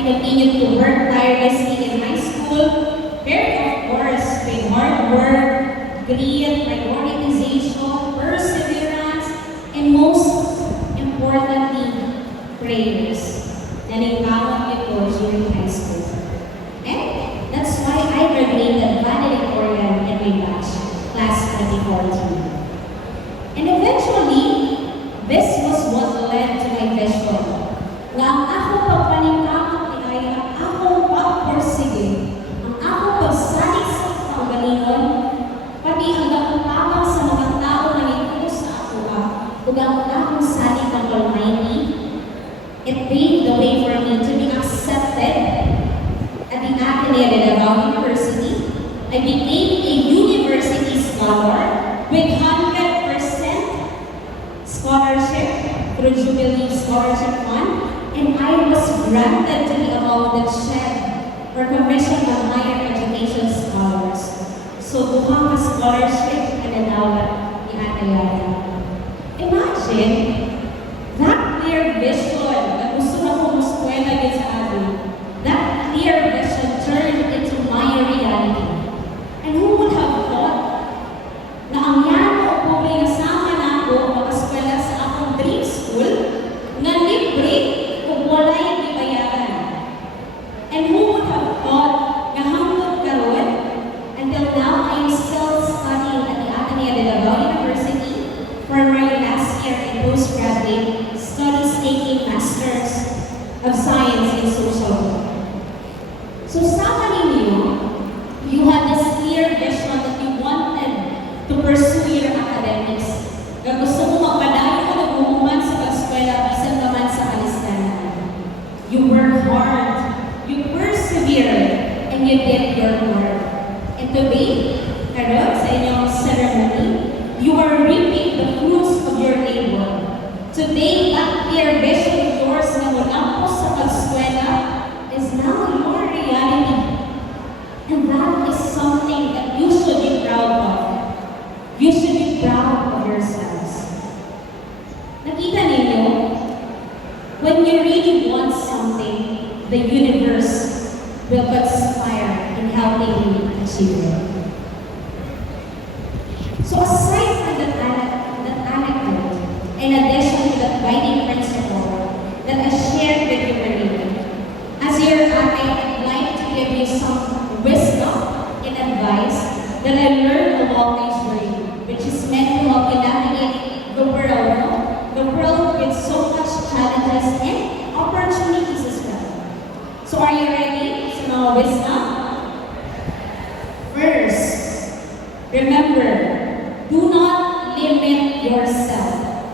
I continued to work tirelessly in high school, very of course with hard work, grit, prioritization, perseverance, and most importantly, prayers. Naningkamot ito during high school. And that's why I graduated valedictorian in my batch, class 2014. And eventually, this was what led to my vision. Nga ang ako pagpaningkamot ni ay ang akong pagpursige, ang akong pagsalig sa kaugalingon, pati ang gakutawang sa mga tao na nagtulo sa ako ug ang akong salig ng Almighty. It paved the way for me to be accepted at the Ateneo de Davao University. I became a university scholar with 100% scholarship through Jubilee Scholarship Fund, and I was granted to be among the CHED or Commission on Higher Education Scholars. So, duha ka scholarship and nadawat ni Ateneo. Imagine that clear vision na gusto na ko muskwela din sa atin. That clear vision turned into my reality. And who would have thought na ang yano o pobre nasama na ako makaskwela sa akong dream school na libre o walay ibayaran. And who would have thought na hanggang karon, until now I am still studying at the Ateneo de Davao University for my last year in postgraduate studies taking Masters of Science in Social Work. So sama ninyo, you had this clear vision that you wanted to pursue your academics. Na gusto mo magpadayo o magmumuman sa pag-eskwela bisan naman sa kalistanan. You worked hard, you persevered, and you did your work. And today, karon sa inyong ceremony, you are reaping the fruits of your labor. Today, that clear vision of yours na mula po sa pag-eskwela is now your reality. And that is something that you should be proud of. You should be proud of yourselves. Nakita ninyo, when you really want something, the universe will conspire in helping you achieve it. So aside from that anecdote, in addition to that guiding principle that I shared with you earlier, as your ate, I'd like to give you some wisdom and advice that I learned along my journey, which is meant to help you navigate the world with so much challenges and opportunities as well. So are you ready sa mga wisdom? First, remember, do not limit yourself.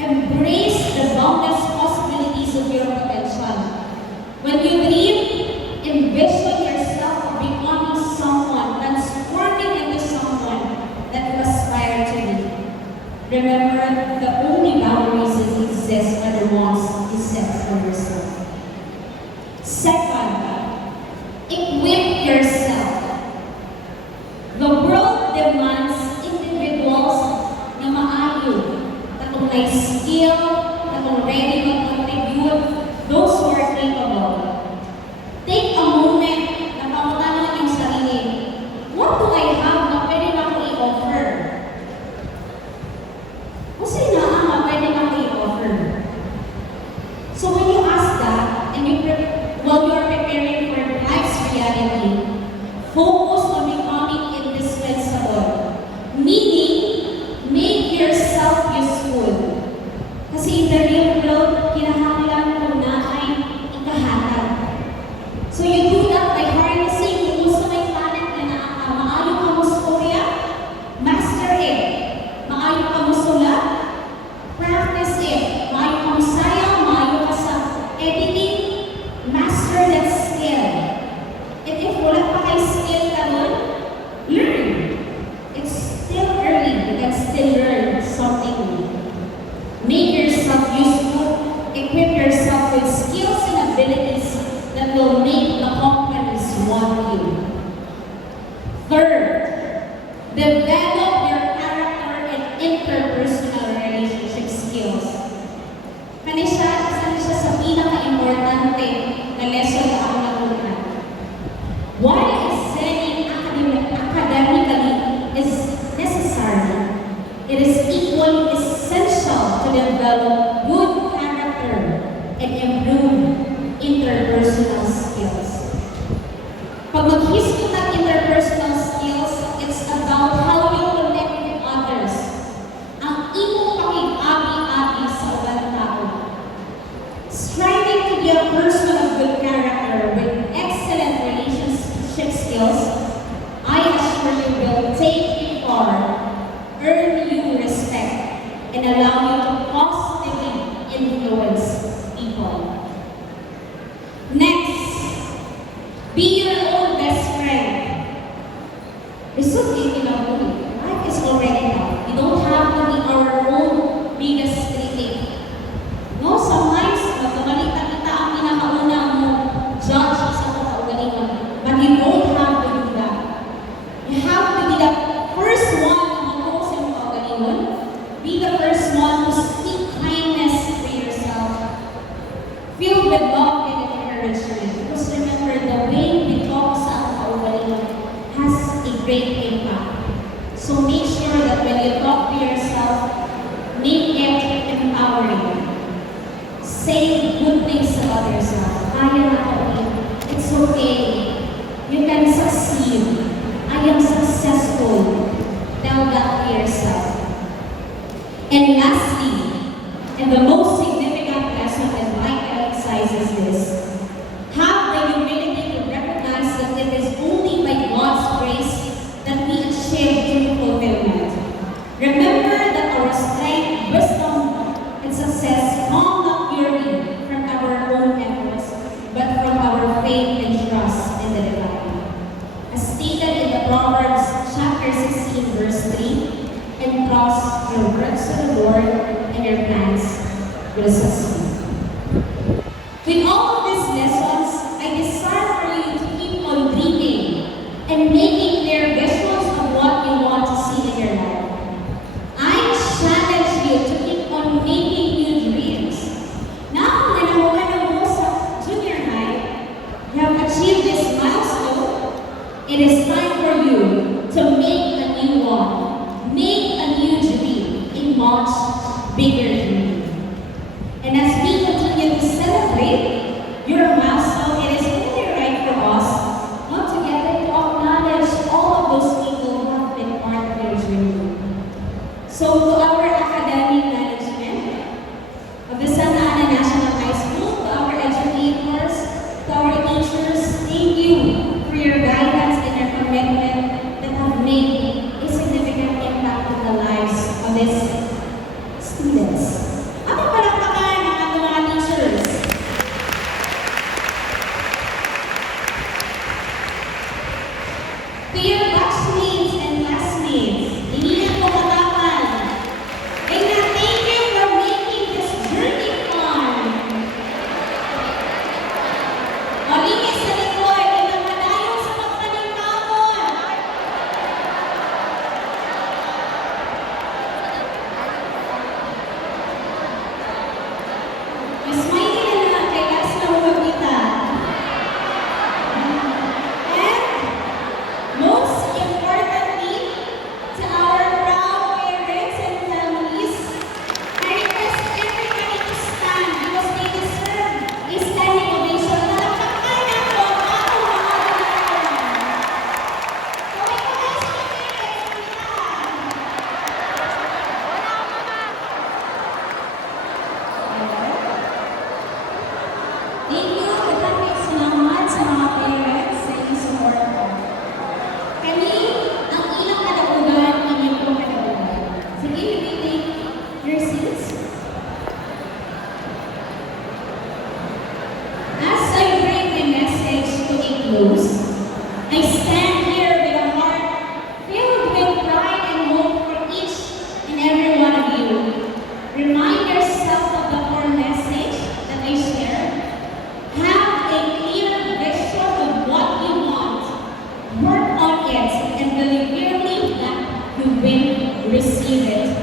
Embrace the boundless possibilities of your potential. When you dream, envision yourself becoming someone, transforming into someone that you aspire to be. Remember, the only boundaries that exist are the ones you set for yourself. Second, equip yourself. The world demands individuals na maayo, na may skill, na ready mag-contribute, those who are capable. Take a moment na pamutangan yung sarili. What do I have na pwede na ko i-offer? Kasi na pwede na ko i-offer. So when you ask that, and while you are preparing for life's reality, person of good character with excellent relationship skills, I assure you will take you far, earn you respect, and allow you to positively influence people. Next, be your own best friend. Resulting in a movie, life is already tough. We don't have to be our own biggest critic. No, sometimes, magkamalita kita ang pinakauna mo judge sa kaugalingan. But you don't have to do that. You have to be the first one to mag-focus sa iyong kaugalingan. Be the first one to speak kindness to yourself. Filled with love and encouragement. Because remember, the way we talk sa kaugalingan has a great impact. So make sure that when you talk to yourself, make it empowering. Say good things about yourself. Kaya natin. It's okay. You can succeed. I am successful. Tell that to yourself. And lastly, and the most significant lesson that life emphasizes this, have the humility to recognize that it is only by God's grace that we achieve true fulfillment. Remember that our strength, wisdom, and success come not purely from our own efforts, but from our faith and trust in the divine. As stated in the Proverbs chapter 16, verse 3, entrust your works to the Lord, and your plans will succeed. With all of these lessons, I desire for you to keep on dreaming and making clear visuals of what you want to see in your life. I challenge you to keep on making new dreams. Now, when I'm sa junior high, you have achieved this milestone, it is time for you to make a new one. Make a new dream, a much bigger dream. And as we continue to celebrate your milestone, it is only right for us not together to acknowledge all of those people who have been part of your journey. So to our academic management of the Santa Ana National High School, to our educators, to our teachers, thank you for your guidance and your commitment that have made a significant impact on the lives of these students. Ating palakpakan ang ating mga teachers. To your batchmates and classmates, hindi na po katapan. And thank you for making this journey fun. Malinis sa likod, ilang madayon sa magpaningkamon. Mas may na kay Gas na huwag kita. And most importantly, to our proud parents and families, I request everybody to stand because they deserve a standing ovation. Palakpakan natin ang ating mga ganoon. Okay, guys, thank you. Maraming salamat sa mga parents sa inyong support po. Kami, ang ilang kadapugan, inyong pong kadapugan. Sige, you may take your seats. As I bring my message to a close, I stand here with a heart filled with pride and hope for each and every one of you. Remind yourself of the core message that I shared. Have a clear vision of what you want. Work on it and believe clearly that you will receive it.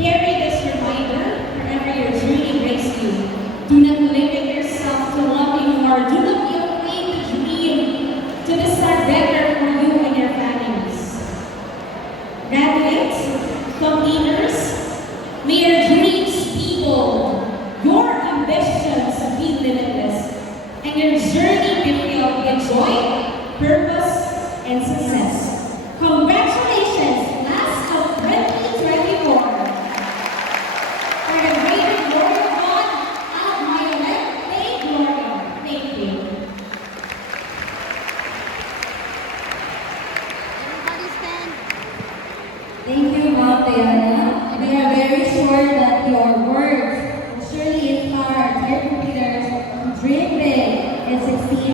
Carry this reminder wherever your journey brings you. Do not limit yourself to wanting more. Do not be afraid to dream, to decide better for you and your families. Graduates, completers, may your dreams be bold, your ambitions be limitless, and your journey be filled with joy, purpose, and success. Congratulations, class of 2024. For the greater glory of God, out of my elect, thank glory. and succeed